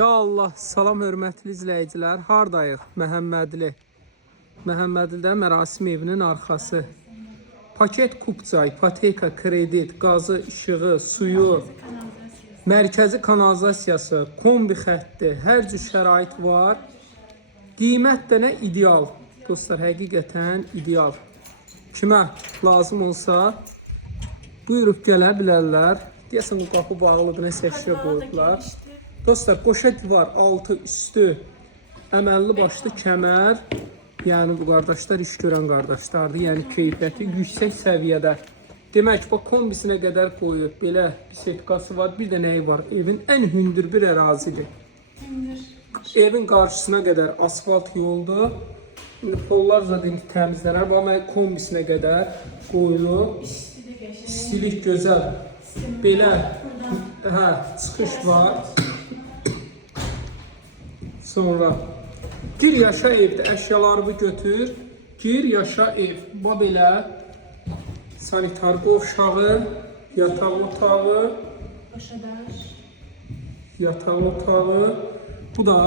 Ya Allah, salam hörmətli izləyicilər. Hardayıq? Məhəmmədli. Məhəmmədlidə Mərasim evinin arxası. Paket Kupçay, ipoteka, kredit, qazı, işığı, suyu, mərkəzi kanalizasiyası, kombi xətti, hər cür şərait var. Qiymət də nə ideal. Dostlar, həqiqətən ideal. Kimə lazım olsa buyurub gələ bilərlər. Deyəsən bu qapı bağlıdır, nəsə əşya qoyublar. Dostlar, qoşa divar, altı, üstü, əməlli başlı kəmər. Yəni bu qardaşlar iş görən qardaşlardır. Yəni keyfiyyəti yüksək səviyyədə. Demək, bax kombisinə qədər qoyub. Belə bir sertifikası var. Bir də nəyi var? Evin ən hündür bir ərazidir. Evin qarşısına qədər asfalt yoldur. İndi pollar zaten təmizlənər. Amma kombisinə qədər qoyulub. İstilik gözəl. Belə çıxış var. Sonra gir yaşa evdə əşyalarını götür. Gir yaşa ev. Bu belə sanitar qovşağı, yataq otağı, yataq otağı. Bu da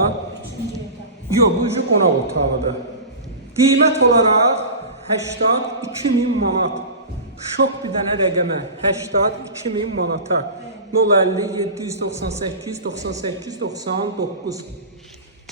yox, bu qonaq otağıdır. Qiymət olaraq 82.000 manat. Şok bir dənə rəqəmə 82.000 manata. 050 798 98 99